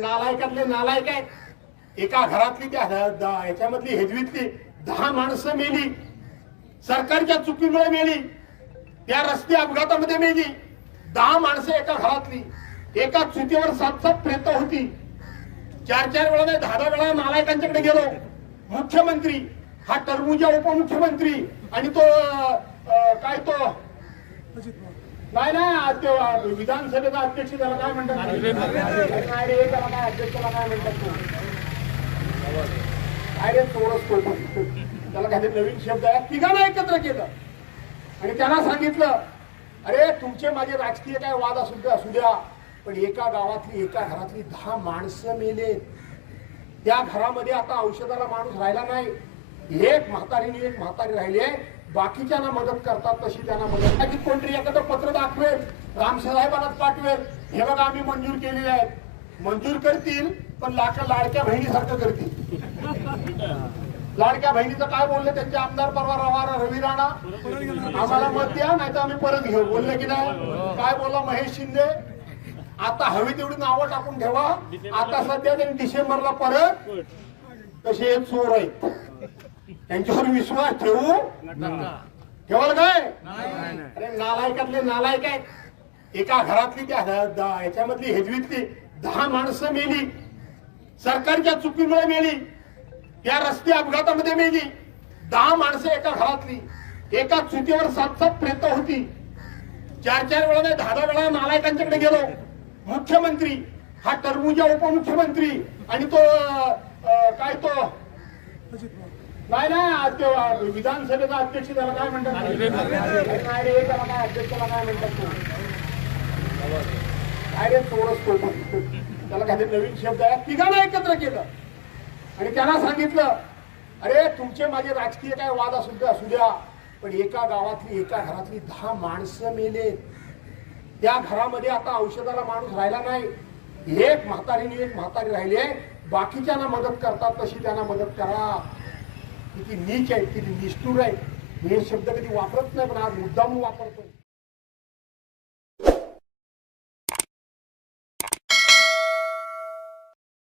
नालायकातले नालायक आहेत. एका घरातली त्या याच्यामधली हेजवीतली दहा माणसं मेली. सरकारच्या चुकीमुळे मेली. त्या रस्ते अपघातामध्ये मेली. दहा माणसं एका घरातली. एका चुकीवर सात सात प्रेत होती. चार चार वेळा नाही दहा दहा वेळा नालायकांच्याकडे गेलो. मुख्यमंत्री हा टरबूजा उपमुख्यमंत्री आणि तो काय तो? नाही नाही आज ते विधानसभेचा अध्यक्ष त्याला काय म्हणतात? नाही रे, त्याला काय अध्यक्षाला काय म्हणतात तो? काय रे तोडच तो त्याला काहीतरी नवीन शब्द आहे. तिघांना एकत्र केलं. आणि त्यांना सांगितलं अरे तुमचे माझे राजकीय काय वाद असू द्या असू द्या पण एका गावातली एका घरातली दहा माणसं मेले त्या घरामध्ये आता औषधाला माणूस राहिला नाही. एक म्हातारीने एक म्हातारी राहिली आहे. बाकीच्यांना मदत करतात तशी त्यांना मदत. की कोणतरी एखादं पत्र दाखवेल रामसाहेबांना पाठवेल. हे बघा आम्ही मंजूर केलेले आहेत मंजूर करतील पण लाका लाडक्या बहिणीसारखं करतील. लाडक्या बहिणीचं काय बोलले त्यांचे आमदार परवा रवा रवी राणा. आम्हाला मत द्या नाही तर आम्ही परत घेऊ. बोलले की नाही? काय बोला महेश शिंदे? आता हवी तेवढी नावं टाकून ठेवा. आता सध्या त्यांनी डिसेंबरला परत. तसे एक चोर आहेत. त्यांच्यावर विश्वास ठेवू? ठेवाल काय? अरे नालायकातले नालायक आहेत. एका घरातली त्या याच्यामधली हेजवीतली दहा माणसं मेली. सरकारच्या चुकीमुळे मेली. त्या रस्ते अपघातामध्ये मेली. दहा माणसं एका घरातली. एका चुकीवर सात सात प्रेत होती. चार चार वेळा नाही दहा दहा वेळा नालायकांच्याकडे गेलो. मुख्यमंत्री हा टरबूजा उपमुख्यमंत्री आणि तो काय तो? नाही ना तो अं, विधानसभेचा अध्यक्ष त्याला काय म्हणतात? नाही रे, त्याला काय अध्यक्षाला काय म्हणतात? तो काय रे चोरस तो त्याला काहीतरी नवीन शब्द आहे. तिघांना एकत्र केलं. आणि त्यांना सांगितलं अरे तुमचे माझे राजकीय काय वाद असू द्या असू द्या पण एका गावातली एका घरातली दहा माणसं मेले त्या घरामध्ये आता औषधाला माणूस राहिला नाही. एक म्हातारीने एक म्हातारी राहिली आहे. बाकीच्यांना मदत करतात तशी त्यांना मदत करा. किती नीच आहे किती निष्ठूर आहे. हे शब्द कधी वापरत नाही पण आज मुद्दाम वापरतो